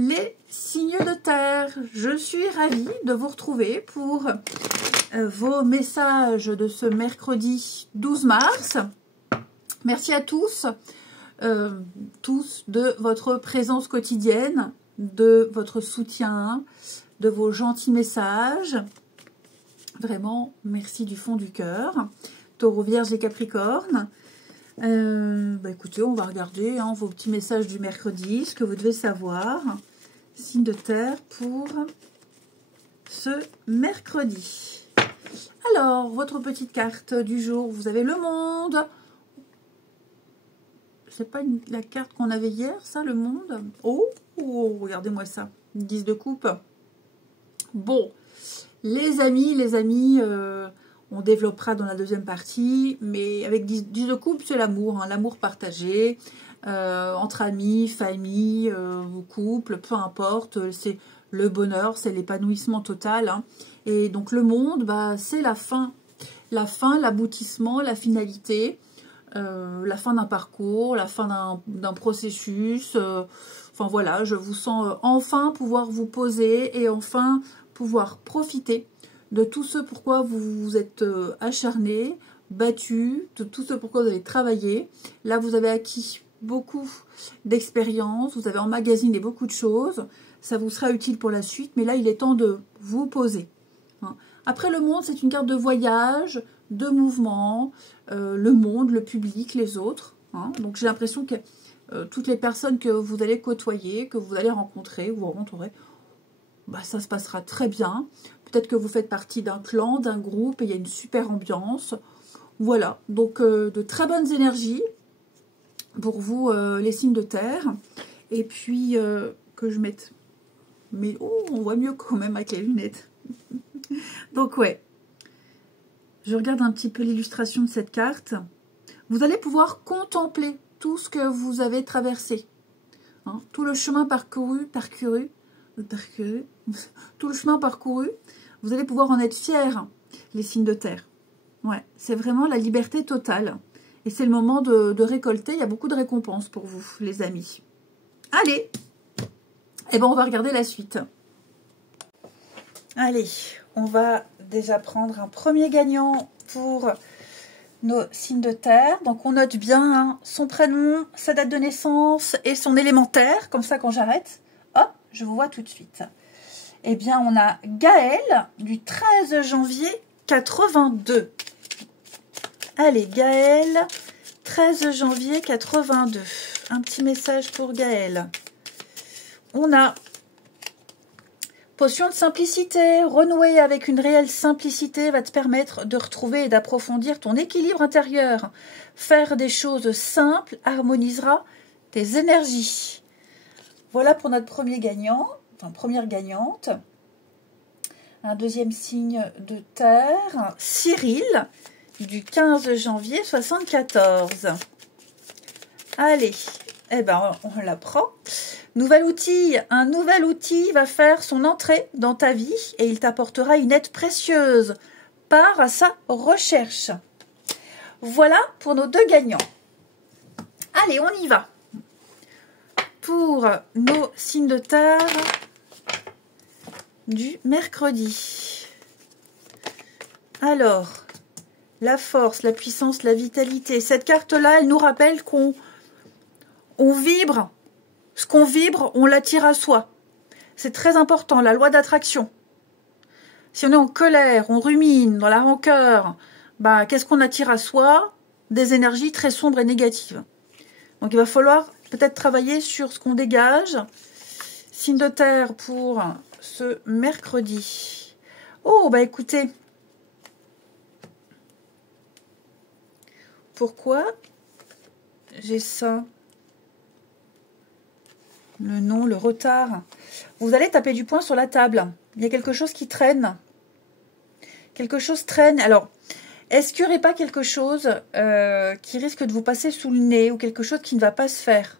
Les signes de terre, je suis ravie de vous retrouver pour vos messages de ce mercredi 12 mars. Merci à tous, de votre présence quotidienne, de votre soutien, de vos gentils messages. Vraiment, merci du fond du cœur. Taureau, Vierge et Capricorne. Écoutez, on va regarder vos petits messages du mercredi, ce que vous devez savoir. Signe de terre pour ce mercredi. Alors, votre petite carte du jour, vous avez le monde. C'est pas la carte qu'on avait hier, ça, le monde. Oh, regardez-moi ça. 10 de coupe. Bon, les amis, on développera dans la deuxième partie, mais avec 10 de coupe, c'est l'amour, l'amour partagé, entre amis, famille, couple, peu importe, c'est le bonheur, c'est l'épanouissement total. Et donc le monde, c'est la fin, l'aboutissement, la finalité, la fin d'un parcours, la fin d'un processus. Enfin voilà, je vous sens enfin pouvoir vous poser et enfin pouvoir profiter de tout ce pourquoi vous vous êtes acharné, battu, de tout ce pourquoi vous avez travaillé. Là, vous avez acquis beaucoup d'expérience, vous avez emmagasiné beaucoup de choses, ça vous sera utile pour la suite, mais là, il est temps de vous poser. Après, le monde, c'est une carte de voyage, de mouvement, le monde, le public, les autres. Donc, j'ai l'impression que toutes les personnes que vous allez côtoyer, que vous allez rencontrer, vous rencontrerez, ça se passera très bien. Peut-être que vous faites partie d'un clan, d'un groupe, et il y a une super ambiance. Voilà, donc de très bonnes énergies pour vous, les signes de terre. Et puis, que je mette... Mais on voit mieux quand même avec les lunettes. Donc, ouais. Je regarde un petit peu l'illustration de cette carte. Vous allez pouvoir contempler tout ce que vous avez traversé. Tout le chemin parcouru, tout le chemin parcouru, vous allez pouvoir en être fiers, les signes de terre. Ouais, c'est vraiment la liberté totale. Et c'est le moment de récolter. Il y a beaucoup de récompenses pour vous, les amis. Allez, on va regarder la suite. Allez, on va déjà prendre un premier gagnant pour nos signes de terre. Donc, on note bien son prénom, sa date de naissance et son élémentaire. Comme ça, quand j'arrête, hop, je vous vois tout de suite. Eh bien, on a Gaël du 13 janvier 82. Allez, Gaël, 13 janvier 82. Un petit message pour Gaël. On a potion de simplicité. Renouer avec une réelle simplicité va te permettre de retrouver et d'approfondir ton équilibre intérieur. Faire des choses simples harmonisera tes énergies. Voilà pour notre premier gagnant. Enfin, première gagnante. Un deuxième signe de terre, Cyril, du 15 janvier 74. Allez, on la prend. Nouvel outil, un nouvel outil va faire son entrée dans ta vie et il t'apportera une aide précieuse. Pars à sa recherche. Voilà pour nos deux gagnants. Allez, on y va. Pour nos signes de terre du mercredi. Alors, la force, la puissance, la vitalité. Cette carte-là, elle nous rappelle qu'on vibre. Ce qu'on vibre, on l'attire à soi. C'est très important, la loi d'attraction. Si on est en colère, on rumine, dans la rancœur, qu'est-ce qu'on attire à soi? Des énergies très sombres et négatives. Donc, il va falloir peut-être travailler sur ce qu'on dégage. Signe de terre pour ce mercredi. Oh, écoutez. Pourquoi j'ai ça? Le nom, le retard. Vous allez taper du poing sur la table. Il y a quelque chose qui traîne. Quelque chose traîne. Alors, est-ce qu'il n'y aurait pas quelque chose qui risque de vous passer sous le nez ou quelque chose qui ne va pas se faire?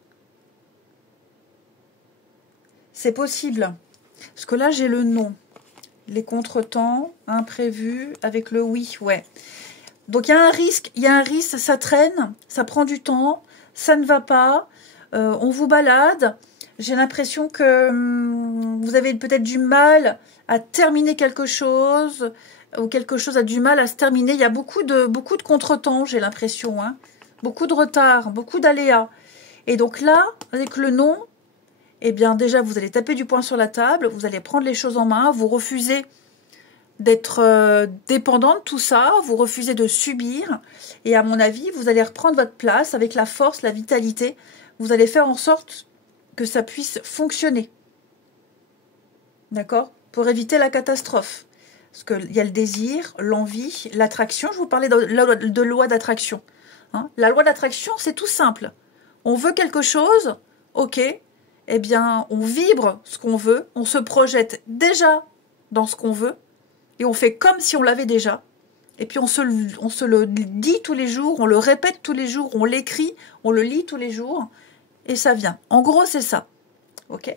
C'est possible. Parce que là, j'ai le non. Les contretemps, imprévus, avec le oui, ouais. Donc, il y a un risque, ça traîne, ça prend du temps, ça ne va pas, on vous balade, J'ai l'impression que vous avez peut-être du mal à terminer quelque chose, ou quelque chose a du mal à se terminer. Il y a beaucoup de contretemps, j'ai l'impression, hein. Beaucoup de retard, beaucoup d'aléas. Et donc là, avec le non, eh bien déjà, vous allez taper du poing sur la table, vous allez prendre les choses en main, vous refusez d'être dépendant de tout ça, vous refusez de subir. Et à mon avis, vous allez reprendre votre place avec la force, la vitalité. Vous allez faire en sorte que ça puisse fonctionner. D'accord? Pour éviter la catastrophe. Parce qu'il y a le désir, l'envie, l'attraction. Je vous parlais de loi d'attraction. Hein? La loi d'attraction, c'est tout simple. On veut quelque chose, ok, eh bien, on vibre ce qu'on veut, on se projette déjà dans ce qu'on veut, et on fait comme si on l'avait déjà. Et puis on se le dit tous les jours, on le répète tous les jours, on l'écrit, on le lit tous les jours, et ça vient. En gros, c'est ça. Ok.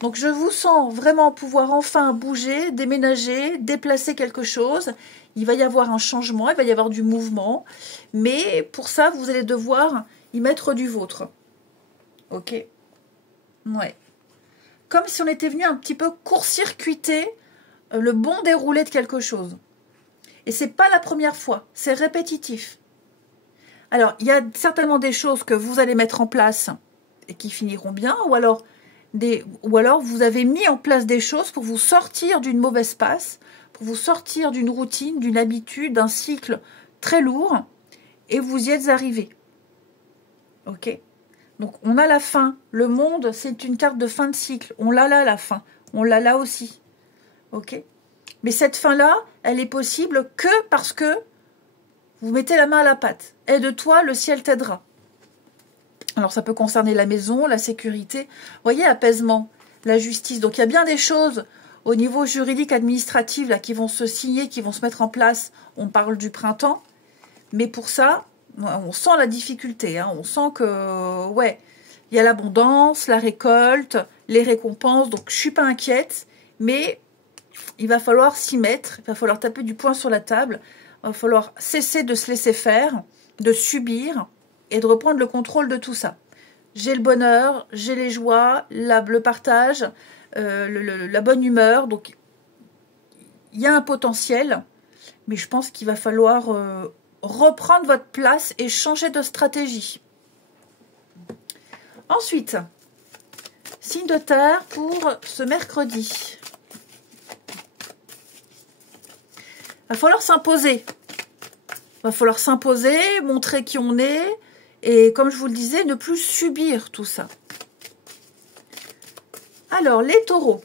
Donc je vous sens vraiment pouvoir enfin bouger, déménager, déplacer quelque chose. Il va y avoir un changement, il va y avoir du mouvement. Mais pour ça, vous allez devoir y mettre du vôtre. Ok. Ouais. Comme si on était venu un petit peu court-circuiter le bon déroulé de quelque chose. Et c'est pas la première fois, c'est répétitif. Alors, il y a certainement des choses que vous allez mettre en place et qui finiront bien, ou alors vous avez mis en place des choses pour vous sortir d'une mauvaise passe, pour vous sortir d'une routine, d'une habitude, d'un cycle très lourd, et vous y êtes arrivé. Ok? Donc, on a la fin. Le monde, c'est une carte de fin de cycle. On l'a là, la fin. On l'a là aussi. Ok? Mais cette fin-là, elle est possible que parce que vous mettez la main à la pâte. Aide-toi, le ciel t'aidera. Alors, ça peut concerner la maison, la sécurité. Vous voyez, apaisement, la justice. Donc, il y a bien des choses au niveau juridique, administratif, là, qui vont se signer, qui vont se mettre en place. On parle du printemps. Mais pour ça, on sent la difficulté. Hein. On sent que, ouais, il y a l'abondance, la récolte, les récompenses. Donc, je ne suis pas inquiète. Mais il va falloir s'y mettre. Il va falloir taper du poing sur la table. Il va falloir cesser de se laisser faire, de subir, et de reprendre le contrôle de tout ça. J'ai le bonheur, j'ai les joies, le partage, la bonne humeur. Donc, il y a un potentiel, mais je pense qu'il va falloir reprendre votre place et changer de stratégie. Ensuite, signe de terre pour ce mercredi. Il va falloir s'imposer. Il va falloir s'imposer, montrer qui on est. Et comme je vous le disais, ne plus subir tout ça. Alors, les taureaux.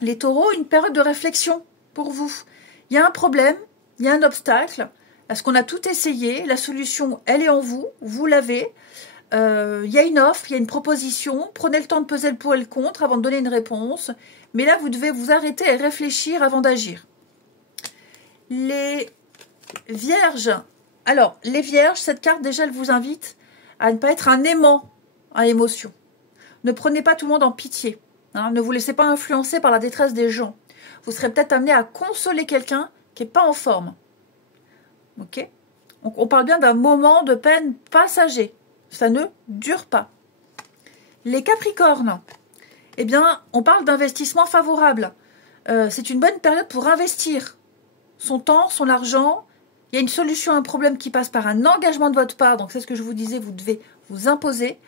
Les taureaux, une période de réflexion pour vous. Il y a un problème, il y a un obstacle. Est-ce qu'on a tout essayé? La solution, elle est en vous. Vous l'avez. Il y a une offre, il y a une proposition. Prenez le temps de peser le pour et le contre avant de donner une réponse. Mais là, vous devez vous arrêter et réfléchir avant d'agir. Les vierges. Alors, les vierges, cette carte, déjà, elle vous invite à ne pas être un aimant à émotion. Ne prenez pas tout le monde en pitié. Hein, ne vous laissez pas influencer par la détresse des gens. Vous serez peut-être amené à consoler quelqu'un qui n'est pas en forme. Ok? Donc, on parle bien d'un moment de peine passager. Ça ne dure pas. Les capricornes. Eh bien, on parle d'investissement favorable. C'est une bonne période pour investir son temps, son argent. Il y a une solution à un problème qui passe par un engagement de votre part. Donc, c'est ce que je vous disais, vous devez vous imposer.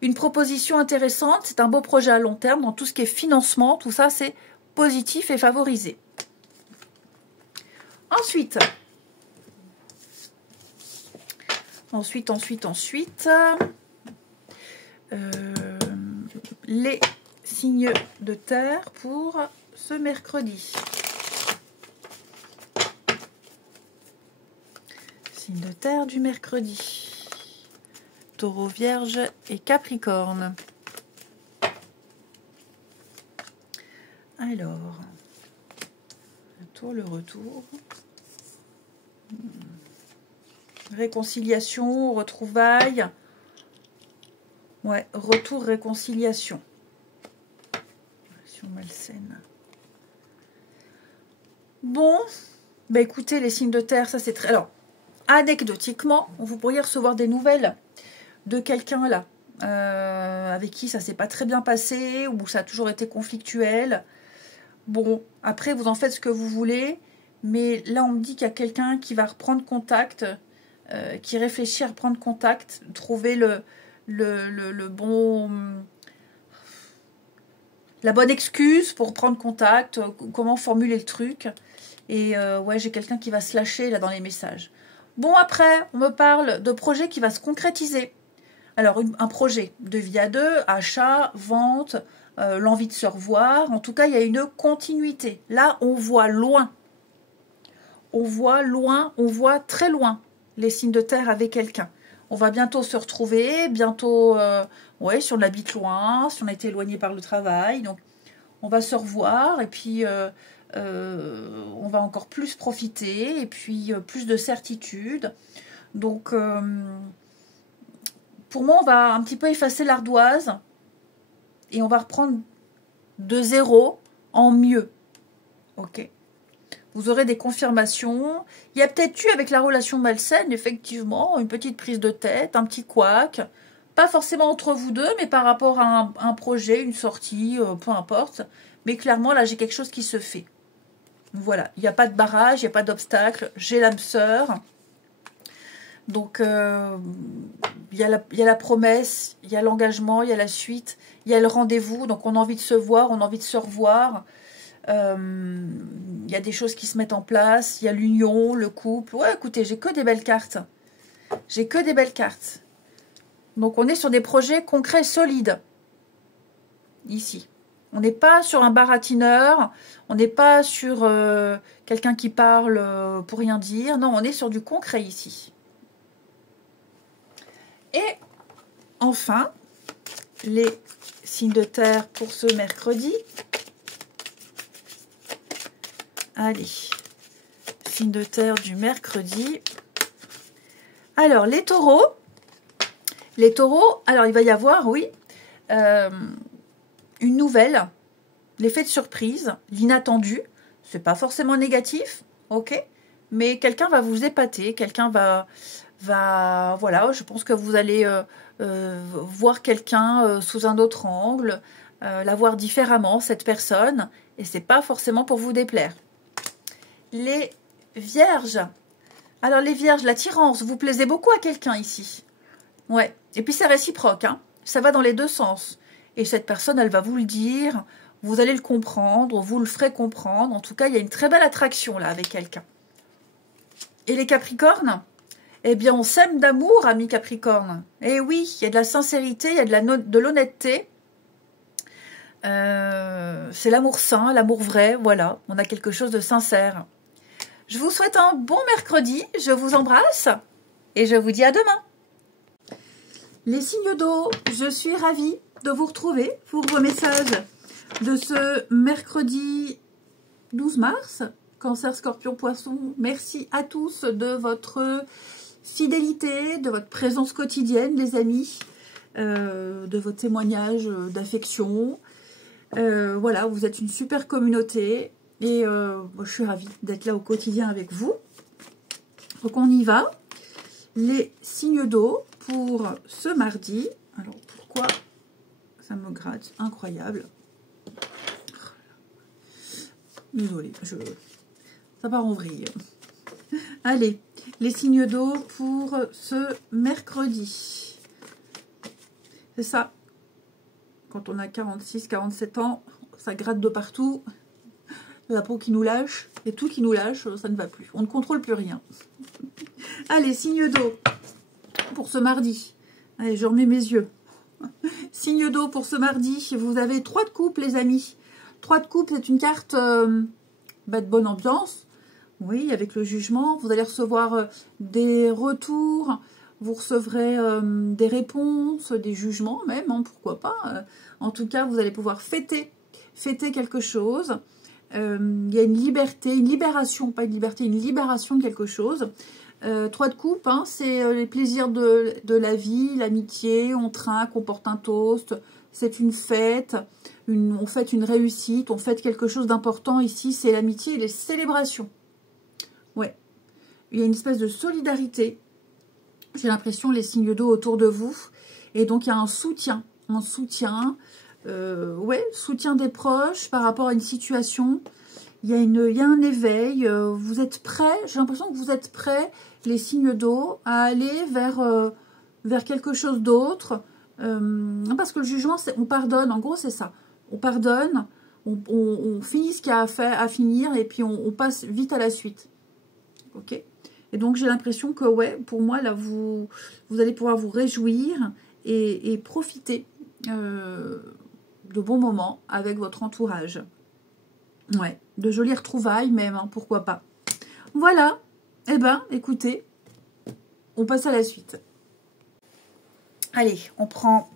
Une proposition intéressante, c'est un beau projet à long terme. Dans tout ce qui est financement, tout ça, c'est positif et favorisé. Ensuite, les signes de terre pour ce mercredi. Signe de terre du mercredi. Taureau, Vierge et Capricorne. Alors, le retour. Réconciliation, retrouvailles. Ouais, retour, réconciliation. Relation malsaine. Bon, bah écoutez, les signes de terre, ça c'est très... Alors, anecdotiquement, vous pourriez recevoir des nouvelles de quelqu'un là, avec qui ça s'est pas très bien passé, ou ça a toujours été conflictuel. Bon, après, vous en faites ce que vous voulez, mais là, on me dit qu'il y a quelqu'un qui va reprendre contact, qui réfléchit à reprendre contact, trouver le bon... la bonne excuse pour prendre contact, comment formuler le truc. Et ouais, j'ai quelqu'un qui va se lâcher là dans les messages. Bon, après, on me parle de projet qui va se concrétiser. Alors, un projet de vie à deux, achat, vente, l'envie de se revoir. En tout cas, il y a une continuité. Là, on voit loin. On voit loin, on voit très loin les signes de terre avec quelqu'un. On va bientôt se retrouver, bientôt, ouais, si on habite loin, si on a été éloigné par le travail. Donc, on va se revoir et puis on va encore plus profiter et puis plus de certitude. Donc, pour moi, on va un petit peu effacer l'ardoise et on va reprendre de zéro en mieux. Ok. Vous aurez des confirmations. Il y a peut-être eu avec la relation malsaine, effectivement, une petite prise de tête, un petit couac. Pas forcément entre vous deux, mais par rapport à un projet, une sortie, peu importe. Mais clairement, là, j'ai quelque chose qui se fait. Voilà, il n'y a pas de barrage, il n'y a pas d'obstacle. J'ai l'âme sœur. Donc, il y a la promesse, il y a l'engagement, il y a la suite, il y a le rendez-vous. Donc, on a envie de se voir, on a envie de se revoir. Il y a des choses qui se mettent en place. Il y a l'union, le couple. Ouais, écoutez, j'ai que des belles cartes. J'ai que des belles cartes. Donc, on est sur des projets concrets, solides. Ici. On n'est pas sur un baratineur. On n'est pas sur quelqu'un qui parle pour rien dire. Non, on est sur du concret ici. Et enfin, les signes de terre pour ce mercredi. Allez, signes de terre du mercredi. Alors, les taureaux. Les taureaux, alors il va y avoir, oui, une nouvelle, l'effet de surprise, l'inattendu. C'est pas forcément négatif, ok, mais quelqu'un va vous épater, quelqu'un va, voilà, je pense que vous allez voir quelqu'un sous un autre angle, la voir différemment, cette personne, et c'est pas forcément pour vous déplaire. Les vierges. Alors les vierges, l'attirance, vous plaisez beaucoup à quelqu'un ici. Ouais, et puis c'est réciproque, hein. Ça va dans les deux sens. Et cette personne, elle va vous le dire, vous allez le comprendre, vous le ferez comprendre. En tout cas, il y a une très belle attraction là avec quelqu'un. Et les capricornes? Eh bien, on s'aime d'amour, amis Capricorne. Eh oui, il y a de la sincérité, il y a de l'honnêteté. C'est l'amour sain, l'amour vrai, voilà. On a quelque chose de sincère. Je vous souhaite un bon mercredi, je vous embrasse et je vous dis à demain. Les signes d'eau, je suis ravie de vous retrouver pour vos messages de ce mercredi 12 mars. Cancer, Scorpion, Poisson, merci à tous de votre fidélité, de votre présence quotidienne, les amis, de votre témoignage d'affection. Voilà, vous êtes une super communauté et je suis ravie d'être là au quotidien avec vous. Donc on y va. Les signes d'eau pour ce mardi. Alors pourquoi ça me gratte? Incroyable. Désolée, ça part en vrille. Allez, les signes d'eau pour ce mercredi. C'est ça. Quand on a 46, 47 ans, ça gratte de partout. La peau qui nous lâche, et tout qui nous lâche, ça ne va plus. On ne contrôle plus rien. Allez, signe d'eau pour ce mardi. Allez, je remets mes yeux. Signe d'eau pour ce mardi. Vous avez 3 de coupe, les amis. 3 de coupe, c'est une carte de bonne ambiance. Oui, avec le jugement. Vous allez recevoir des retours. Vous recevrez des réponses, des jugements même, hein, pourquoi pas. En tout cas, vous allez pouvoir fêter quelque chose. Il y a une liberté, une libération, pas une liberté, une libération de quelque chose. 3 de coupe, hein, c'est les plaisirs de la vie, l'amitié, on trinque, on porte un toast, c'est une fête, on fête une réussite, on fête quelque chose d'important ici, c'est l'amitié et les célébrations. Ouais, il y a une espèce de solidarité, j'ai l'impression, les signes d'eau autour de vous. Et donc, il y a un soutien. Ouais, soutien des proches par rapport à une situation. Il y a un éveil. Vous êtes prêts, j'ai l'impression que vous êtes prêts, les signes d'eau, à aller vers quelque chose d'autre. Parce que le jugement, on pardonne. En gros, c'est ça. On pardonne, on finit ce qu'il y a à finir et puis on passe vite à la suite. Ok? Et donc, j'ai l'impression que, ouais, pour moi, là, vous allez pouvoir vous réjouir et profiter de bons moments avec votre entourage. Ouais, de jolies retrouvailles même, hein, pourquoi pas. Voilà, eh ben, écoutez, on passe à la suite. Allez, on prend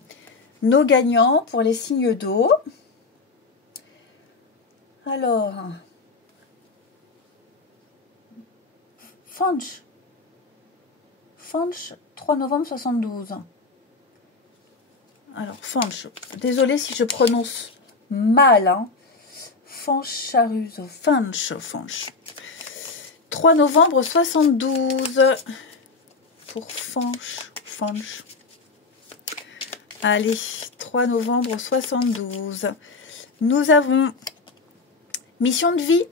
nos gagnants pour les signes d'eau. Alors, Fanch, 3 novembre 72. Alors, Fanch, désolée si je prononce mal, hein. Fancharuso, Fanch. 3 novembre 72 pour Fanch. Allez, 3 novembre 72. Nous avons mission de vie.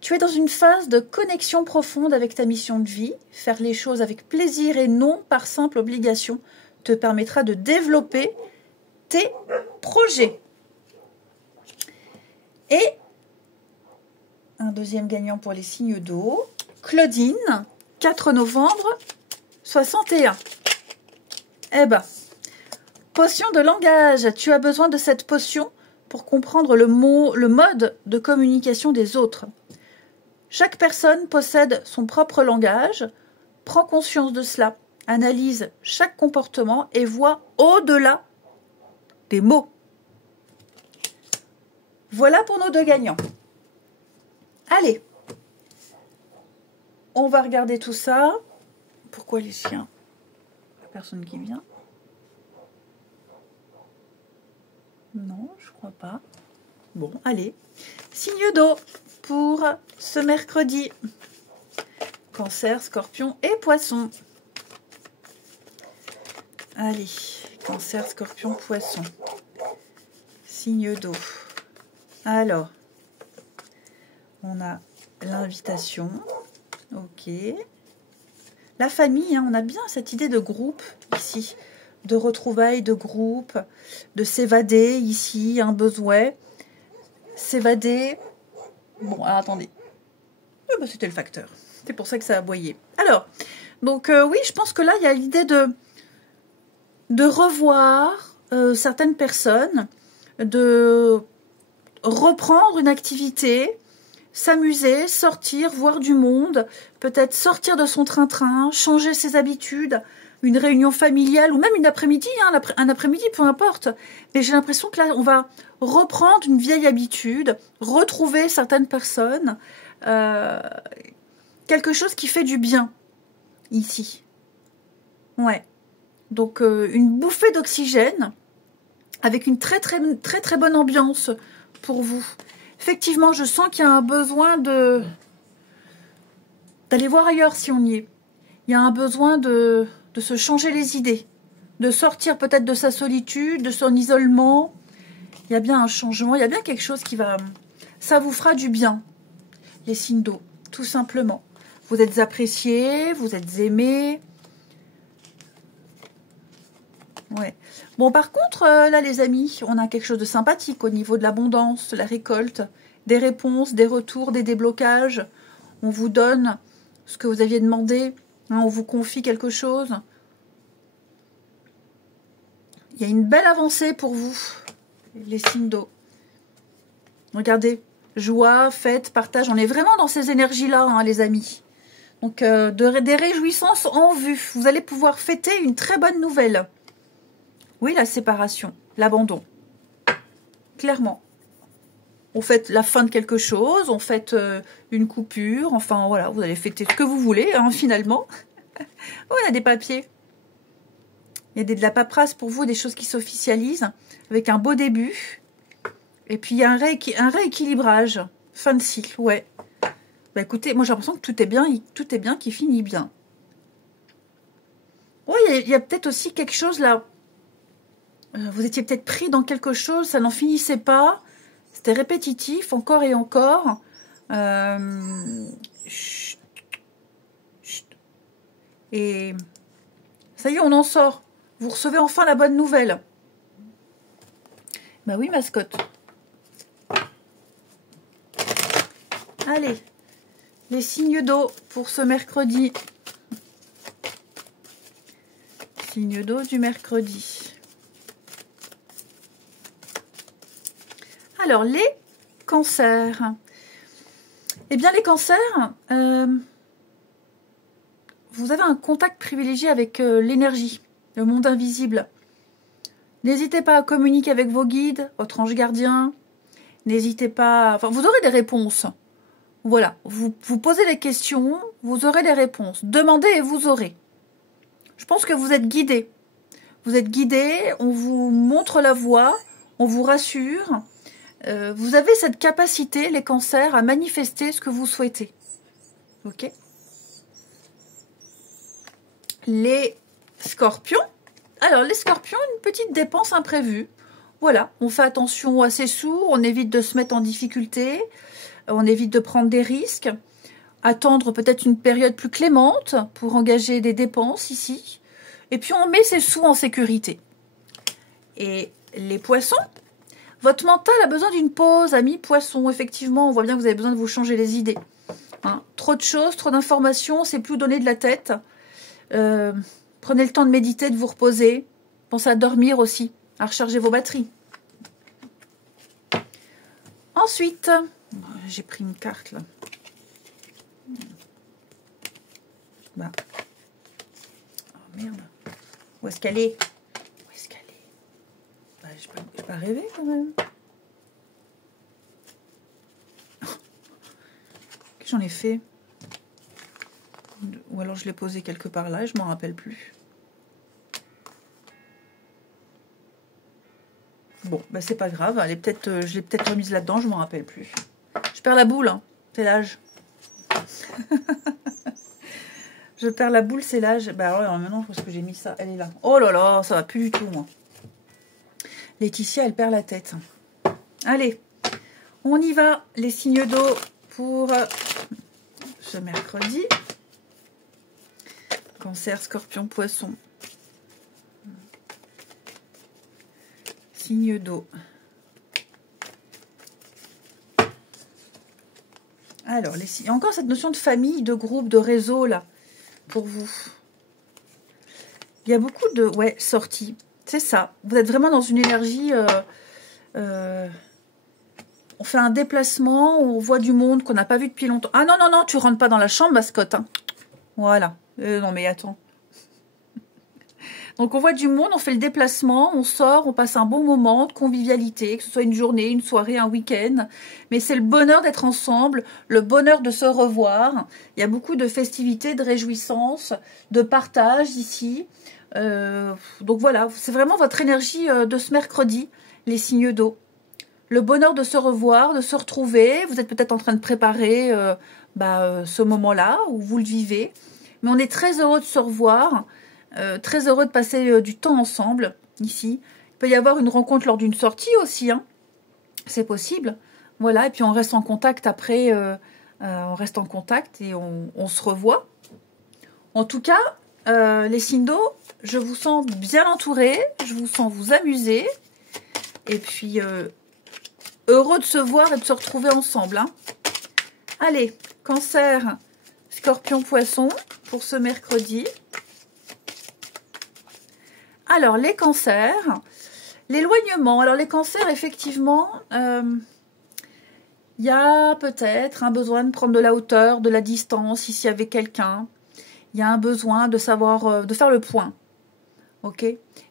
Tu es dans une phase de connexion profonde avec ta mission de vie. Faire les choses avec plaisir et non par simple obligation te permettra de développer tes projets. Et un deuxième gagnant pour les signes d'eau, Claudine, 4 novembre 61. Eh ben, potion de langage. Tu as besoin de cette potion pour comprendre le mode de communication des autres. Chaque personne possède son propre langage. Prends conscience de cela. Analyse chaque comportement et vois au-delà des mots. Voilà pour nos deux gagnants. Allez, on va regarder tout ça. Pourquoi les chiens? Personne qui vient. Non, je crois pas. Bon, allez. Signe d'eau pour ce mercredi. Cancer, Scorpion et Poisson. Allez, Cancer, Scorpion, Poisson. Signe d'eau. Alors, on a l'invitation. Ok. La famille, hein, on a bien cette idée de groupe ici. De retrouvailles, de groupe, de s'évader ici, un besoin. S'évader. Bon, alors attendez. Ben, c'était le facteur. C'est pour ça que ça a aboyé. Alors, donc oui, je pense que là, il y a l'idée de revoir certaines personnes, de reprendre une activité, s'amuser, sortir, voir du monde, peut-être sortir de son train-train, changer ses habitudes, une réunion familiale ou même une après-midi, hein, un après-midi, peu importe. Mais j'ai l'impression que là, on va reprendre une vieille habitude, retrouver certaines personnes, quelque chose qui fait du bien ici. Ouais. Donc, une bouffée d'oxygène avec une très bonne ambiance pour vous. Effectivement, je sens qu'il y a un besoin d'aller voir ailleurs si on y est. Il y a un besoin de se changer les idées, de sortir peut-être de sa solitude, de son isolement. Il y a bien un changement, il y a bien quelque chose qui va... Ça vous fera du bien, les signes d'eau, tout simplement. Vous êtes appréciés, vous êtes aimés. Ouais. Bon, par contre, là, les amis, on a quelque chose de sympathique au niveau de l'abondance, la récolte, des réponses, des retours, des déblocages. On vous donne ce que vous aviez demandé, hein, on vous confie quelque chose. Il y a une belle avancée pour vous, les signes d'eau. Regardez, joie, fête, partage, on est vraiment dans ces énergies-là, hein, les amis. Donc, des réjouissances en vue. Vous allez pouvoir fêter une très bonne nouvelle. Oui, la séparation, l'abandon. Clairement. On fête la fin de quelque chose, on fête une coupure, enfin voilà, vous allez fêter ce que vous voulez, hein, finalement. Oh, il y a des papiers. Il y a de la paperasse pour vous, des choses qui s'officialisent, avec un beau début. Et puis il y a un rééquilibrage. Fin de cycle, ouais. Bah écoutez, moi j'ai l'impression que tout est bien qui finit bien. Oui, il y a peut-être aussi quelque chose là. Vous étiez peut-être pris dans quelque chose, ça n'en finissait pas. C'était répétitif, encore et encore. Chut, chut. Et ça y est, on en sort. Vous recevez enfin la bonne nouvelle. Bah oui, mascotte. Allez, les signes d'eau pour ce mercredi. Signe d'eau du mercredi. Alors, les cancers. Eh bien, les cancers, vous avez un contact privilégié avec l'énergie, le monde invisible. N'hésitez pas à communiquer avec vos guides, votre ange gardien. N'hésitez pas... Enfin, vous aurez des réponses. Voilà, vous posez des questions, vous aurez des réponses. Demandez et vous aurez. Je pense que vous êtes guidés. Vous êtes guidés, on vous montre la voie, on vous rassure. Vous avez cette capacité, les cancers, à manifester ce que vous souhaitez. Ok? Les scorpions. Alors, les scorpions, une petite dépense imprévue. Voilà, on fait attention à ses sous, on évite de se mettre en difficulté, on évite de prendre des risques. Attendre peut-être une période plus clémente pour engager des dépenses ici. Et puis, on met ses sous en sécurité. Et les poissons. Votre mental a besoin d'une pause, amis poissons. Effectivement, on voit bien que vous avez besoin de vous changer les idées. Hein, trop de choses, trop d'informations, c'est plus donner de la tête. Prenez le temps de méditer, de vous reposer. Pensez à dormir aussi, à recharger vos batteries. Ensuite, j'ai pris une carte là. Bah. Oh merde. Où est-ce qu'elle est? Où est-ce qu'elle est? Bah, je peux pas rêver quand même. Qu'est-ce que j'en ai fait? Ou alors je l'ai posée quelque part là et je m'en rappelle plus. Bon, bah c'est pas grave. Elle est peut-être, je l'ai peut-être remise là-dedans, je m'en rappelle plus. Je perds la boule, hein. C'est l'âge. Je perds la boule, c'est l'âge. Bah alors maintenant, parce que j'ai mis ça, elle est là. Oh là là, ça va plus du tout, moi. Laetitia, elle perd la tête. Allez, on y va. Les signes d'eau pour ce mercredi. Cancer, scorpion, poisson. Signe d'eau. Alors, il y a encore cette notion de famille, de groupe, de réseau, là, pour vous. Il y a beaucoup de... Ouais, sorties. C'est ça. Vous êtes vraiment dans une énergie... on fait un déplacement, on voit du monde qu'on n'a pas vu depuis longtemps. Ah non, non, non, tu rentres pas dans la chambre, mascotte. Hein. Voilà. Non, mais attends. Donc, on voit du monde, on fait le déplacement, on sort, on passe un bon moment de convivialité, que ce soit une journée, une soirée, un week-end. Mais c'est le bonheur d'être ensemble, le bonheur de se revoir. Il y a beaucoup de festivités, de réjouissances, de partage ici. Donc, voilà, c'est vraiment votre énergie de ce mercredi, les signes d'eau. Le bonheur de se revoir, de se retrouver. Vous êtes peut-être en train de préparer ce moment-là où vous le vivez. Mais on est très heureux de se revoir. Très heureux de passer du temps ensemble, ici. Il peut y avoir une rencontre lors d'une sortie aussi, hein. C'est possible. Voilà, et puis on reste en contact après, on reste en contact et on se revoit. En tout cas, les signes d'eau, je vous sens bien entourés, je vous sens vous amuser, et puis heureux de se voir et de se retrouver ensemble, hein. Allez, cancer, scorpion, poisson, pour ce mercredi. Alors, les cancers, l'éloignement. Alors, les cancers, effectivement, il y a peut-être un besoin de prendre de la hauteur, de la distance, ici avec quelqu'un. Il y a un besoin de savoir, de faire le point. Ok?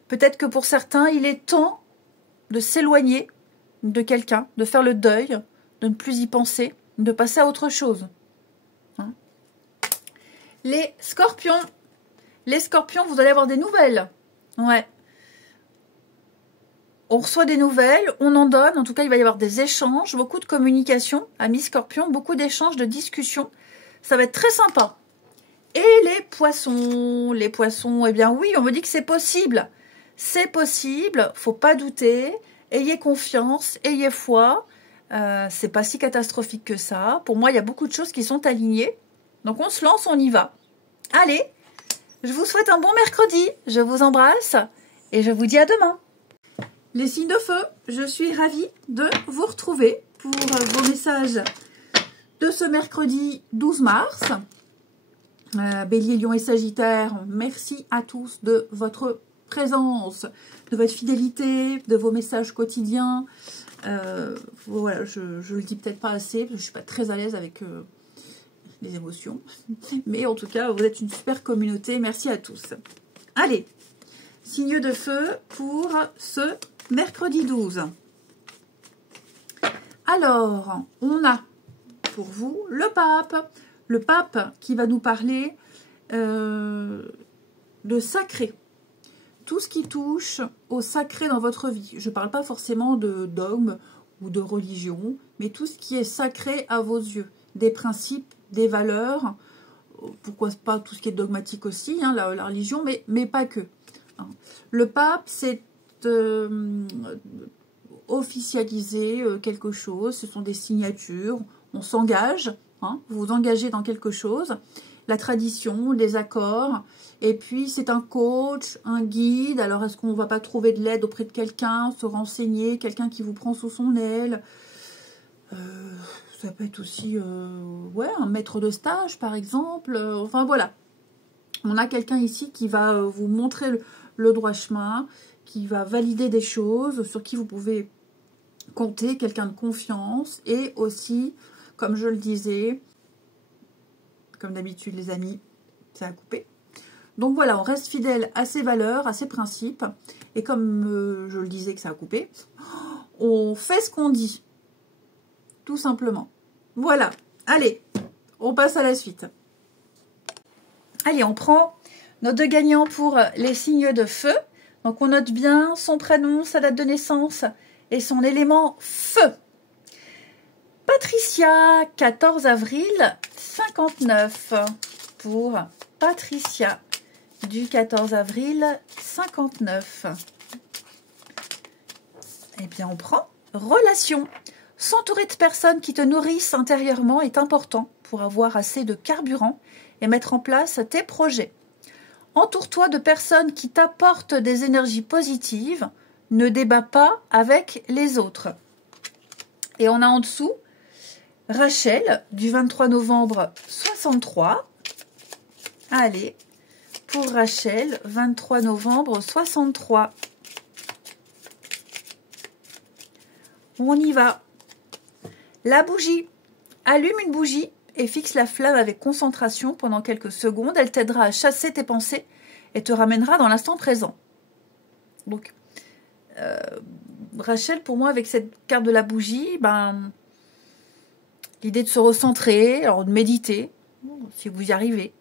Peut-être que pour certains, il est temps de s'éloigner de quelqu'un, de faire le deuil, de ne plus y penser, de passer à autre chose. Hein? Les scorpions. Les scorpions, vous allez avoir des nouvelles. Ouais. On reçoit des nouvelles, on en donne. En tout cas, il va y avoir des échanges, beaucoup de communication. Amis Scorpion, beaucoup d'échanges, de discussions. Ça va être très sympa. Et les poissons, eh bien oui, on me dit que c'est possible. C'est possible, faut pas douter. Ayez confiance, ayez foi. C'est pas si catastrophique que ça. Pour moi, il y a beaucoup de choses qui sont alignées. Donc on se lance, on y va. Allez, je vous souhaite un bon mercredi. Je vous embrasse et je vous dis à demain. Les signes de feu, je suis ravie de vous retrouver pour vos messages de ce mercredi 12 mars. Bélier, Lion et Sagittaire, merci à tous de votre présence, de votre fidélité, de vos messages quotidiens. Voilà, je le dis peut-être pas assez, parce que je suis pas très à l'aise avec les émotions. Mais en tout cas, vous êtes une super communauté. Merci à tous. Allez, signe de feu pour ce mercredi 12. Alors, on a pour vous le pape. Le pape qui va nous parler de sacré. Tout ce qui touche au sacré dans votre vie. Je ne parle pas forcément de dogme ou de religion, mais tout ce qui est sacré à vos yeux. Des principes, des valeurs, pourquoi pas tout ce qui est dogmatique aussi, hein, la religion, mais pas que. Le pape, c'est officialiser quelque chose, ce sont des signatures, on s'engage, hein, vous vous engagez dans quelque chose, la tradition, les accords, et puis c'est un coach, un guide. Alors est-ce qu'on ne va pas trouver de l'aide auprès de quelqu'un, se renseigner, quelqu'un qui vous prend sous son aile, ça peut être aussi ouais, un maître de stage par exemple, enfin voilà. On a quelqu'un ici qui va vous montrer le droit chemin, qui va valider des choses, sur qui vous pouvez compter, quelqu'un de confiance, et aussi, comme je le disais, comme d'habitude les amis, c'est à couper. Donc voilà, on reste fidèle à ses valeurs, à ses principes, et comme je le disais que ça a coupé, on fait ce qu'on dit, tout simplement. Voilà, allez, on passe à la suite. Allez, on prend nos deux gagnants pour les signes de feu. Donc on note bien son prénom, sa date de naissance et son élément feu. Patricia, 14 avril 59. Pour Patricia, du 14 avril 59. Eh bien, on prend relation. S'entourer de personnes qui te nourrissent intérieurement est important pour avoir assez de carburant et mettre en place tes projets. Entoure-toi de personnes qui t'apportent des énergies positives. Ne débat pas avec les autres. Et on a en dessous Rachel, du 23 novembre 63. Allez, pour Rachel, 23 novembre 63. On y va. La bougie. Allume une bougie et fixe la flamme avec concentration pendant quelques secondes. Elle t'aidera à chasser tes pensées et te ramènera dans l'instant présent. Donc, Rachel, pour moi, avec cette carte de la bougie, ben, l'idée de se recentrer, alors de méditer, si vous y arrivez.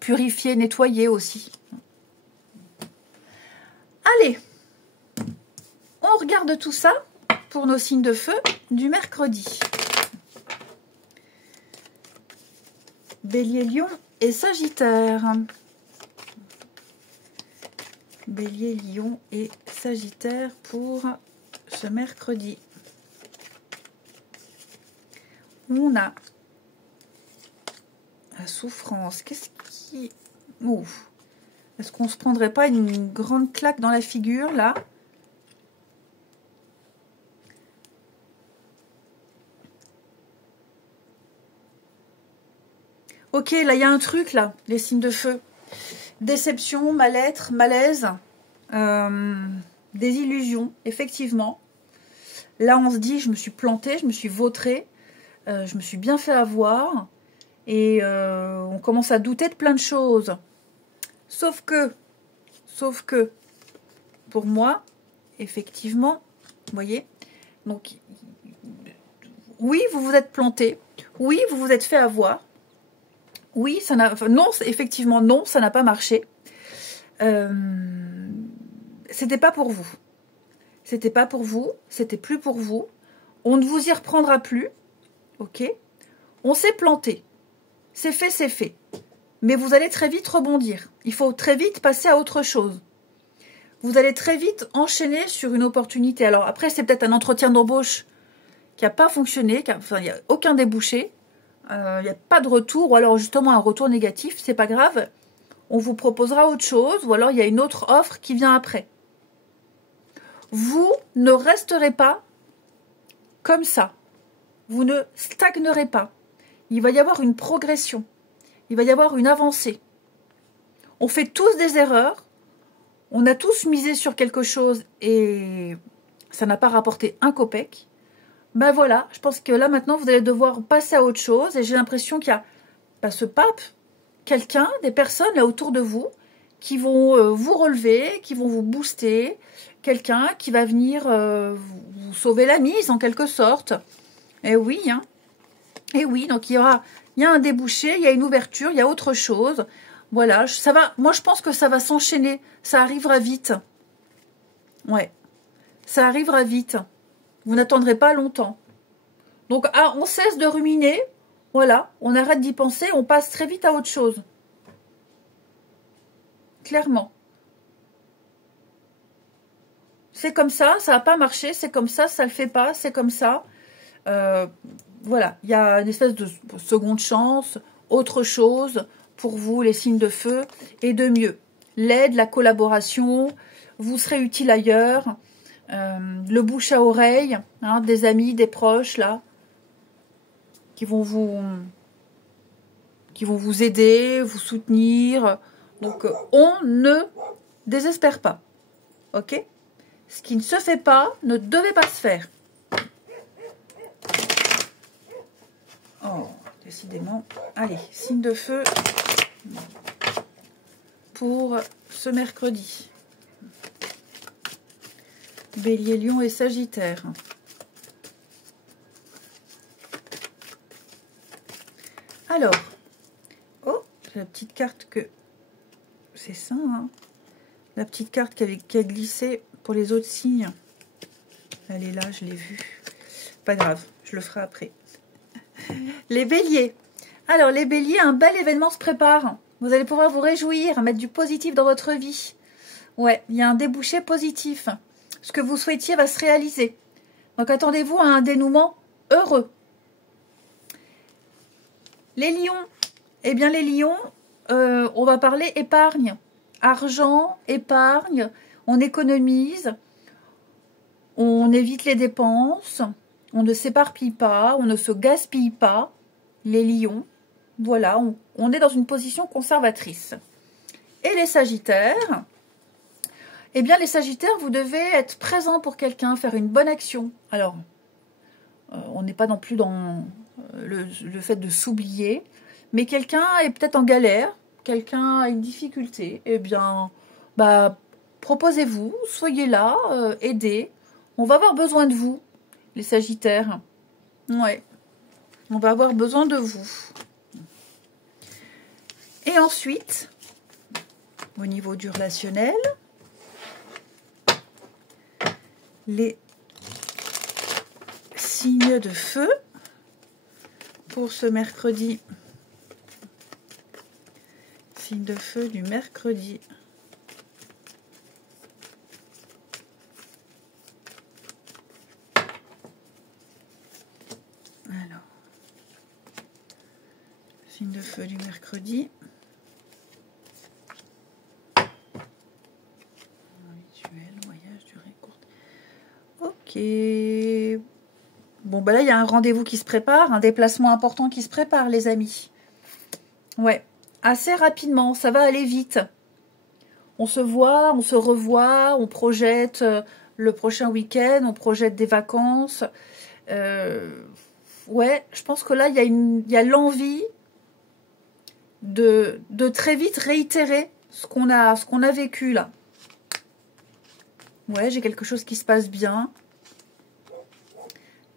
Purifier, nettoyer aussi. Allez, on regarde tout ça pour nos signes de feu du mercredi. Bélier, Lion et Sagittaire. Bélier, Lion et Sagittaire pour ce mercredi. On a la souffrance. Qu'est-ce qui... Ouf. Est-ce qu'on se prendrait pas une grande claque dans la figure, là? Ok, là, il y a un truc, là, les signes de feu. Déception, mal-être, malaise, désillusion, effectivement. Là, on se dit, je me suis plantée, je me suis vautrée, je me suis bien fait avoir, et on commence à douter de plein de choses. Sauf que, pour moi, effectivement, vous voyez, donc, oui, vous vous êtes planté, oui, vous vous êtes fait avoir, oui, ça n'a, enfin, non, effectivement, non, ça n'a pas marché. C'était pas pour vous. C'était pas pour vous, c'était plus pour vous. On ne vous y reprendra plus, ok? On s'est planté. C'est fait, c'est fait. mais vous allez très vite rebondir. Il faut très vite passer à autre chose. Vous allez très vite enchaîner sur une opportunité. Alors après, c'est peut-être un entretien d'embauche qui n'a pas fonctionné, enfin, il n'y a aucun débouché, il n'y a pas de retour, ou alors justement un retour négatif, c'est pas grave. On vous proposera autre chose, ou alors il y a une autre offre qui vient après. Vous ne resterez pas comme ça. Vous ne stagnerez pas. Il va y avoir une progression. Il va y avoir une avancée. On fait tous des erreurs. On a tous misé sur quelque chose et ça n'a pas rapporté un copec. Ben voilà, je pense que là maintenant vous allez devoir passer à autre chose. Et j'ai l'impression qu'il y a ce pape, quelqu'un, des personnes là autour de vous qui vont vous relever, qui vont vous booster. Quelqu'un qui va venir vous sauver la mise en quelque sorte. Et oui, hein. Et oui, donc il y a un débouché, il y a une ouverture, il y a autre chose. Voilà, ça va. Moi je pense que ça va s'enchaîner, ça arrivera vite. Ouais, ça arrivera vite. Vous n'attendrez pas longtemps. Donc on cesse de ruminer, voilà, on arrête d'y penser, on passe très vite à autre chose. Clairement. C'est comme ça n'a pas marché, c'est comme ça le fait pas, c'est comme ça. Voilà, il y a une espèce de seconde chance, autre chose pour vous, les signes de feu, et de mieux. L'aide, la collaboration, vous serez utile ailleurs, le bouche à oreille, hein, des amis, des proches, là, qui vont vous aider, vous soutenir. Donc, on ne désespère pas, ok ? Ce qui ne se fait pas ne devait pas se faire. Oh, décidément. Allez, signe de feu pour ce mercredi. Bélier, Lion et Sagittaire. Alors, oh, la petite carte que... C'est ça, hein. La petite carte qui a glissé pour les autres signes. Elle est là, je l'ai vue. Pas grave, je le ferai après. Les béliers. Alors, les béliers, un bel événement se prépare. Vous allez pouvoir vous réjouir, mettre du positif dans votre vie. Ouais, il y a un débouché positif. Ce que vous souhaitiez va se réaliser. Donc, attendez-vous à un dénouement heureux. Les lions. Eh bien, les lions, on va parler épargne. Argent, épargne, on économise, on évite les dépenses, on ne s'éparpille pas, on ne se gaspille pas. Les lions, voilà, on est dans une position conservatrice. Et les sagittaires, eh bien les sagittaires, vous devez être présent pour quelqu'un, faire une bonne action. Alors, on n'est pas non plus dans le fait de s'oublier, mais quelqu'un est peut-être en galère, quelqu'un a une difficulté, eh bien, bah, proposez-vous, soyez là, aidez. On va avoir besoin de vous, les sagittaires. Ouais, on va avoir besoin de vous. Et ensuite, au niveau du relationnel, les signes de feu pour ce mercredi. Signe de feu du mercredi. Alors, signe de feu du mercredi. Rituel, voyage, durée courte. Ok. Bon, bah là, il y a un rendez-vous qui se prépare, un déplacement important qui se prépare, les amis. Ouais. Assez rapidement, ça va aller vite. On se voit, on se revoit, on projette le prochain week-end, on projette des vacances. Ouais, je pense que là, il y a l'envie de très vite réitérer ce qu'on a vécu là. Ouais, j'ai quelque chose qui se passe bien.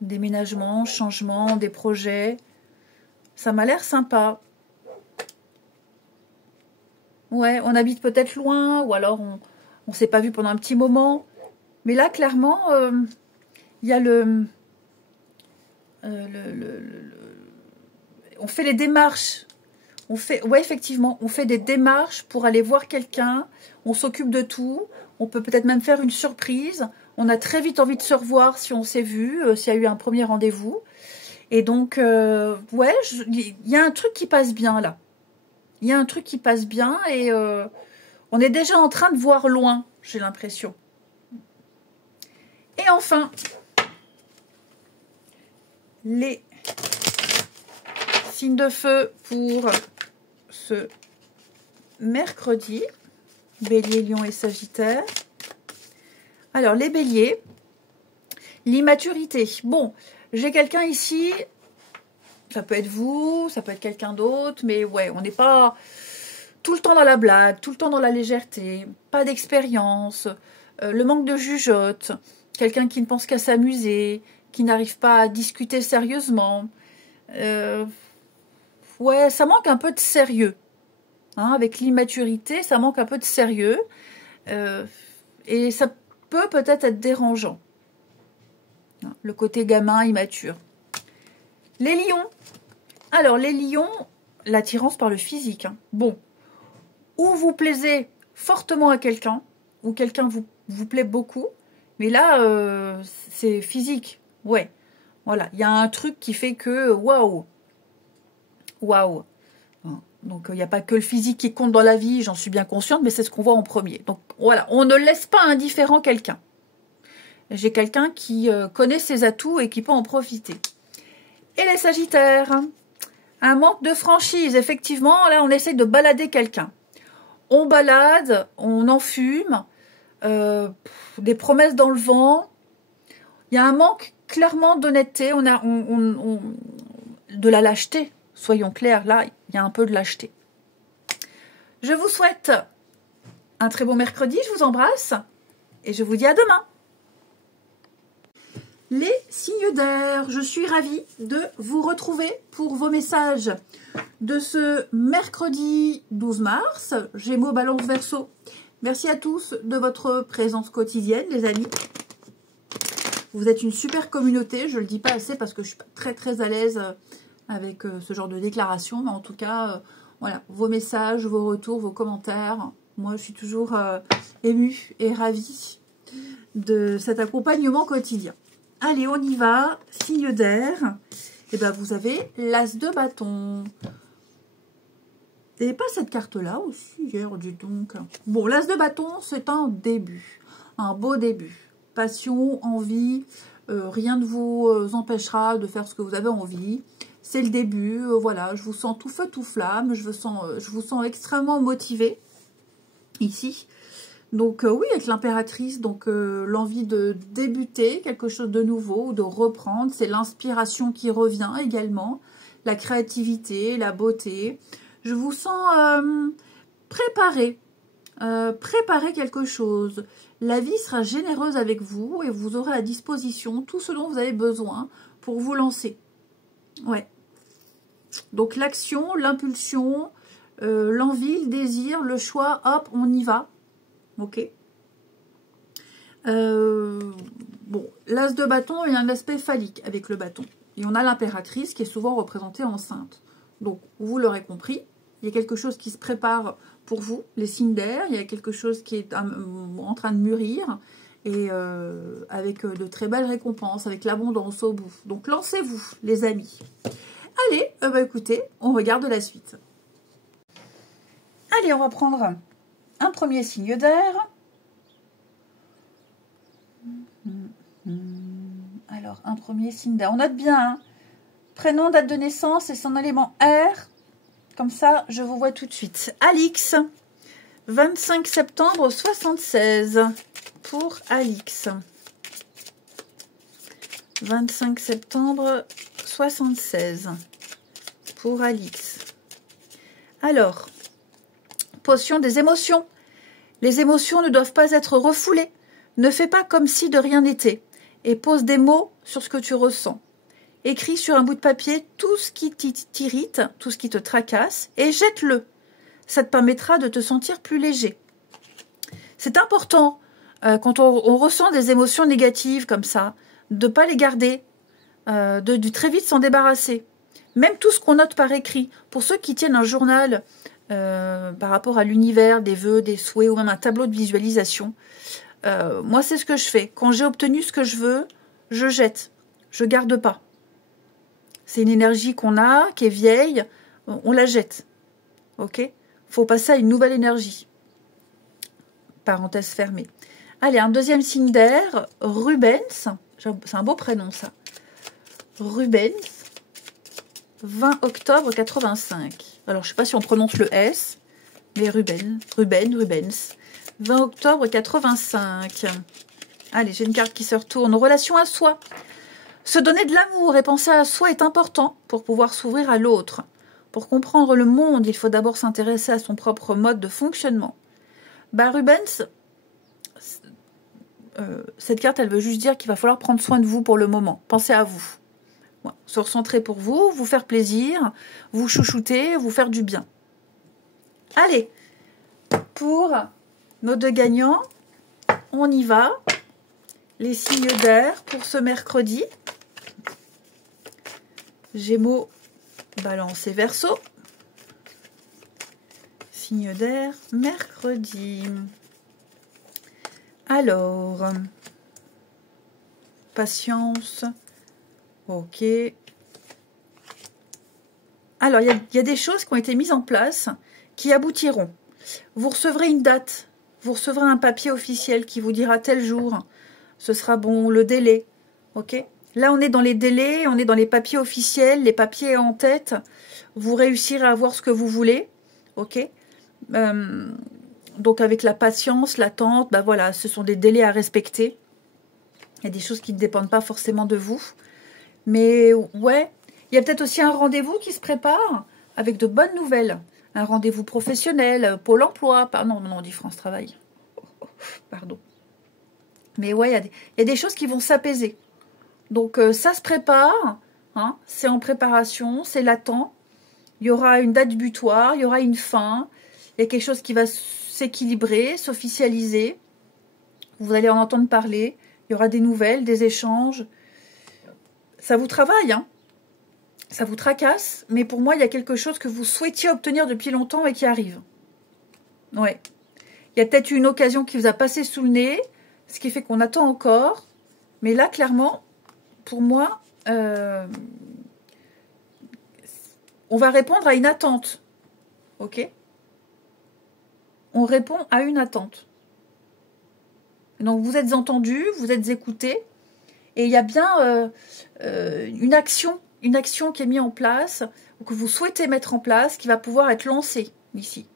Déménagement, changement, des projets. Ça m'a l'air sympa. Ouais, on habite peut-être loin, ou alors on s'est pas vu pendant un petit moment. Mais là, clairement, il y a on fait les démarches On fait, ouais, effectivement, on fait des démarches pour aller voir quelqu'un. On s'occupe de tout. On peut peut-être même faire une surprise. On a très vite envie de se revoir si on s'est vu, s'il y a eu un premier rendez-vous. Et donc, ouais, il y a un truc qui passe bien là. Il y a un truc qui passe bien et on est déjà en train de voir loin, j'ai l'impression. Et enfin, les signes de feu pour ce mercredi. Bélier, Lion et Sagittaire. Alors, les béliers, l'immaturité. Bon, j'ai quelqu'un ici, ça peut être vous, ça peut être quelqu'un d'autre, mais ouais, on n'est pas tout le temps dans la blague, tout le temps dans la légèreté, pas d'expérience, le manque de jugeote, quelqu'un qui ne pense qu'à s'amuser, qui n'arrive pas à discuter sérieusement. Ouais, ça manque un peu de sérieux. Hein, avec l'immaturité, ça manque un peu de sérieux. Et ça peut peut-être être dérangeant. Le côté gamin, immature. Les lions. Alors, les lions, l'attirance par le physique. Hein. Bon, ou vous plaisez fortement à quelqu'un, ou quelqu'un vous plaît beaucoup, mais là, c'est physique. Ouais, voilà, il y a un truc qui fait que, waouh, waouh. Donc, il n'y a pas que le physique qui compte dans la vie, j'en suis bien consciente, mais c'est ce qu'on voit en premier. Donc, voilà, on ne laisse pas indifférent quelqu'un. J'ai quelqu'un qui connaît ses atouts et qui peut en profiter. Et les sagittaires, un manque de franchise, effectivement, là, on essaye de balader quelqu'un. On balade, on enfume, des promesses dans le vent. Il y a un manque, clairement, d'honnêteté, de la lâcheté. Soyons clairs, là, il y a un peu de lâcheté. Je vous souhaite un très bon mercredi, je vous embrasse et je vous dis à demain. Les signes d'air, je suis ravie de vous retrouver pour vos messages de ce mercredi 12 mars. Gémeaux, Balance, Verseau. Merci à tous de votre présence quotidienne, les amis. Vous êtes une super communauté, je ne le dis pas assez parce que je suis pas très à l'aise avec ce genre de déclaration, mais en tout cas, voilà, vos messages, vos retours, vos commentaires. Moi, je suis toujours émue et ravie de cet accompagnement quotidien. Allez, on y va. Signe d'air. Et ben, vous avez l'as de bâton. Et pas cette carte-là aussi, hier, dis donc. Bon, l'as de bâton, c'est un début. Un beau début. Passion, envie, rien ne vous empêchera de faire ce que vous avez envie. C'est le début, voilà, je vous sens tout feu, tout flamme, je vous sens extrêmement motivé ici. Donc oui, avec l'impératrice, donc l'envie de débuter quelque chose de nouveau, de reprendre, c'est l'inspiration qui revient également, la créativité, la beauté. Je vous sens préparer quelque chose. La vie sera généreuse avec vous et vous aurez à disposition tout ce dont vous avez besoin pour vous lancer. Ouais. Donc l'action, l'impulsion, l'envie, le désir, le choix, hop, on y va. Ok. Bon, l'as de bâton, il y a un aspect phallique avec le bâton. Et on a l'impératrice qui est souvent représentée enceinte. Donc, vous l'aurez compris, il y a quelque chose qui se prépare pour vous, les signes d'air. Il y a quelque chose qui est en train de mûrir. Et avec de très belles récompenses, avec l'abondance au bout. Donc, lancez-vous, les amis. Allez, bah écoutez, on regarde la suite. Allez, on va prendre un premier signe d'air. Alors, un premier signe d'air. On note bien, hein, prénom, date de naissance et son élément R. Comme ça, je vous vois tout de suite. Alix, 25 septembre 76 pour Alix. 25 septembre 76 pour Alix. Alors, potion des émotions. Les émotions ne doivent pas être refoulées. Ne fais pas comme si de rien n'était et pose des mots sur ce que tu ressens. Écris sur un bout de papier tout ce qui t'irrite, tout ce qui te tracasse et jette-le. Ça te permettra de te sentir plus léger. C'est important quand on ressent des émotions négatives comme ça, de ne pas les garder, de très vite s'en débarrasser. Même tout ce qu'on note par écrit. Pour ceux qui tiennent un journal par rapport à l'univers, des vœux, des souhaits, ou même un tableau de visualisation, moi, c'est ce que je fais. Quand j'ai obtenu ce que je veux, je jette. Je garde pas. C'est une énergie qu'on a, qui est vieille, on la jette. Ok? Faut passer à une nouvelle énergie. Parenthèse fermée. Allez, un deuxième signe d'air, Rubens. C'est un beau prénom, ça. Rubens. 20 octobre 85. Alors, je ne sais pas si on prononce le S, mais Rubens. 20 octobre 85. Allez, j'ai une carte qui se retourne. Relation à soi. Se donner de l'amour et penser à soi est important pour pouvoir s'ouvrir à l'autre. Pour comprendre le monde, il faut d'abord s'intéresser à son propre mode de fonctionnement. Bah, Rubens, cette carte, elle veut juste dire qu'il va falloir prendre soin de vous pour le moment. Pensez à vous. Ouais, se recentrer pour vous, vous faire plaisir, vous chouchouter, vous faire du bien. Allez, pour nos deux gagnants, on y va. Les signes d'air pour ce mercredi. Gémeaux, Balance et Verseau. Signe d'air, mercredi. Alors, patience. Ok. Alors, il y a des choses qui ont été mises en place qui aboutiront. Vous recevrez une date. Vous recevrez un papier officiel qui vous dira tel jour. Ce sera bon, le délai. Ok. Là, on est dans les délais, on est dans les papiers officiels, les papiers en tête. Vous réussirez à avoir ce que vous voulez. Ok. Donc, avec la patience, l'attente, ben voilà, ce sont des délais à respecter. Il y a des choses qui ne dépendent pas forcément de vous. Mais ouais, il y a peut-être aussi un rendez-vous qui se prépare avec de bonnes nouvelles. Un rendez-vous professionnel, Pôle emploi. Non, on dit France Travail. Pardon. Mais ouais, il y a des choses qui vont s'apaiser. Donc, ça se prépare. Hein, c'est en préparation, c'est latent. Il y aura une date butoir, il y aura une fin. Il y a quelque chose qui va s'équilibrer, s'officialiser. Vous allez en entendre parler. Il y aura des nouvelles, des échanges. Ça vous travaille, hein? Ça vous tracasse, mais pour moi, il y a quelque chose que vous souhaitiez obtenir depuis longtemps et qui arrive. Ouais. Il y a peut-être eu une occasion qui vous a passé sous le nez, ce qui fait qu'on attend encore. Mais là, clairement, pour moi, on va répondre à une attente. Ok? On répond à une attente. Donc, vous êtes entendus, vous êtes écoutés. Et il y a bien une action qui est mise en place, ou que vous souhaitez mettre en place, qui va pouvoir être lancée ici.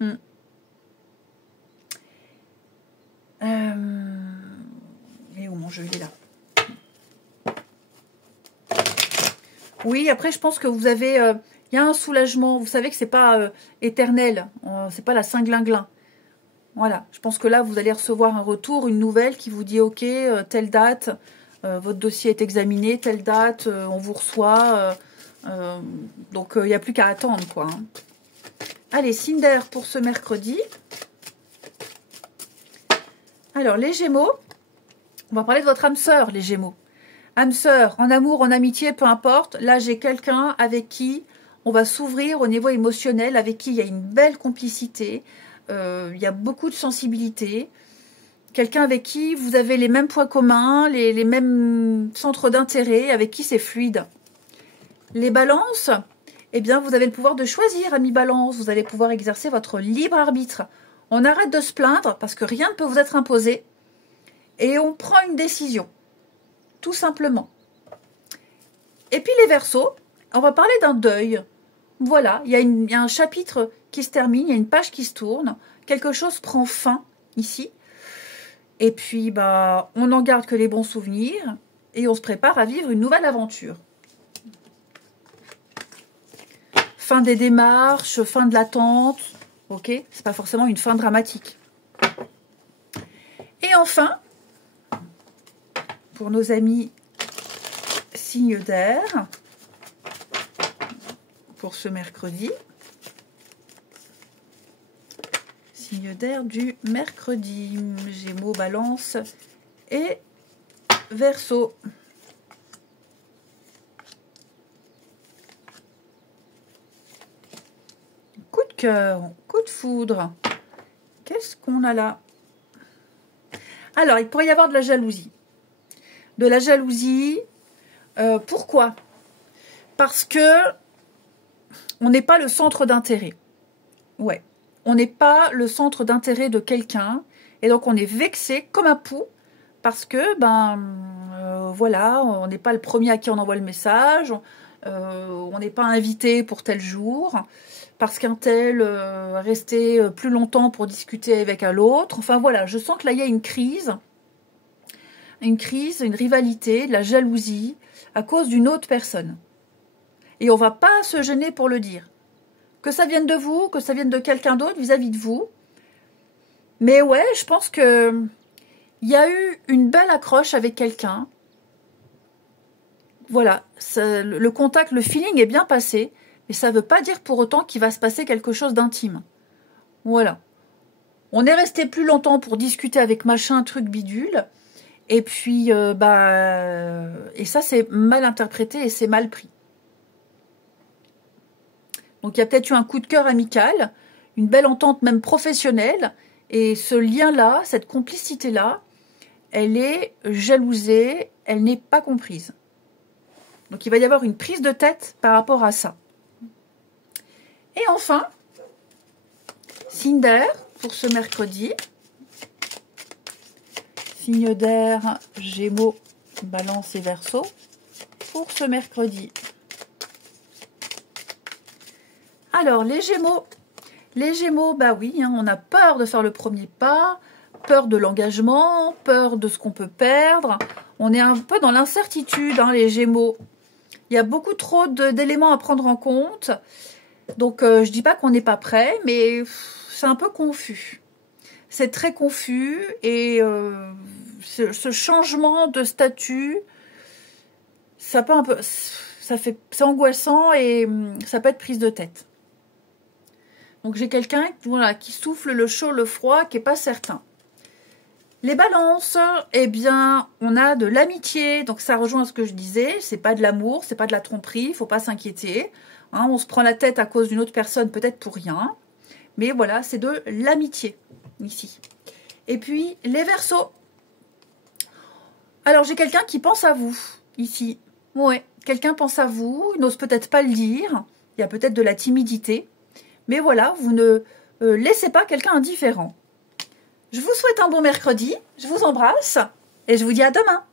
Et où mon jeu, il est là. Oui, après, je pense que vous avez... il y a un soulagement. Vous savez que c'est pas éternel. C'est pas la Saint-Glinglin. Voilà. Je pense que là, vous allez recevoir un retour, une nouvelle qui vous dit « Ok, telle date, votre dossier est examiné, telle date, on vous reçoit. » Donc, il n'y a plus qu'à attendre, quoi. Hein. Allez, signe d'air pour ce mercredi. Alors, les Gémeaux. On va parler de votre âme sœur, les Gémeaux. Âme sœur, en amour, en amitié, peu importe. Là, j'ai quelqu'un avec qui on va s'ouvrir au niveau émotionnel, avec qui il y a une belle complicité, il y a beaucoup de sensibilité. Quelqu'un avec qui vous avez les mêmes points communs, les mêmes centres d'intérêt, avec qui c'est fluide. Les balances, eh bien, vous avez le pouvoir de choisir, amis balance. Vous allez pouvoir exercer votre libre arbitre. On arrête de se plaindre parce que rien ne peut vous être imposé. Et on prend une décision. Tout simplement. Et puis les Verseaux, on va parler d'un deuil. Voilà, il y a un chapitre qui se termine, il y a une page qui se tourne, quelque chose prend fin ici. Et puis, bah, on n'en garde que les bons souvenirs et on se prépare à vivre une nouvelle aventure. Fin des démarches, fin de l'attente, ok, c'est pas forcément une fin dramatique. Et enfin, pour nos amis signes d'air, pour ce mercredi, signe d'air du mercredi, Gémeaux, Balance et Verseau. cœur, coup de foudre. Qu'est-ce qu'on a là? Alors, il pourrait y avoir de la jalousie. De la jalousie. Pourquoi? Parce que on n'est pas le centre d'intérêt. Ouais. On n'est pas le centre d'intérêt de quelqu'un. Et donc, on est vexé comme un pou. Parce que, voilà, on n'est pas le premier à qui on envoie le message. On n'est pas invité pour tel jour. Parce qu'un tel restait plus longtemps pour discuter avec un autre. Enfin, voilà, je sens que là, il y a une crise. Une rivalité, de la jalousie à cause d'une autre personne. Et on ne va pas se gêner pour le dire. Que ça vienne de vous, que ça vienne de quelqu'un d'autre vis-à-vis de vous. Mais ouais, je pense que il y a eu une belle accroche avec quelqu'un. Voilà, le contact, le feeling est bien passé, mais ça ne veut pas dire pour autant qu'il va se passer quelque chose d'intime. Voilà. On est resté plus longtemps pour discuter avec machin, truc bidule. Et puis, et ça, c'est mal interprété et c'est mal pris. Donc, il y a peut-être eu un coup de cœur amical, une belle entente même professionnelle. Et ce lien-là, cette complicité-là, elle est jalousée, elle n'est pas comprise. Donc, il va y avoir une prise de tête par rapport à ça. Et enfin, signe d'air pour ce mercredi. Signe d'air, Gémeaux, Balance et Verseau pour ce mercredi. Alors, les Gémeaux, bah oui, hein, on a peur de faire le premier pas, peur de l'engagement, peur de ce qu'on peut perdre. On est un peu dans l'incertitude, hein, les Gémeaux. Il y a beaucoup trop d'éléments à prendre en compte. Donc, je dis pas qu'on n'est pas prêt, mais c'est un peu confus. C'est très confus et ce changement de statut, ça peut un peu, c'est angoissant et ça peut être prise de tête. Donc j'ai quelqu'un voilà, qui souffle le chaud, le froid, qui n'est pas certain. Les balances, eh bien, on a de l'amitié, donc ça rejoint ce que je disais, c'est pas de l'amour, c'est pas de la tromperie, il faut pas s'inquiéter. Hein, on se prend la tête à cause d'une autre personne, peut-être pour rien. Mais voilà, c'est de l'amitié, ici. Et puis, les Verseaux. Alors, j'ai quelqu'un qui pense à vous, ici. Ouais, quelqu'un pense à vous, il n'ose peut-être pas le dire. Il y a peut-être de la timidité. Mais voilà, vous ne laissez pas quelqu'un indifférent. Je vous souhaite un bon mercredi, je vous embrasse et je vous dis à demain.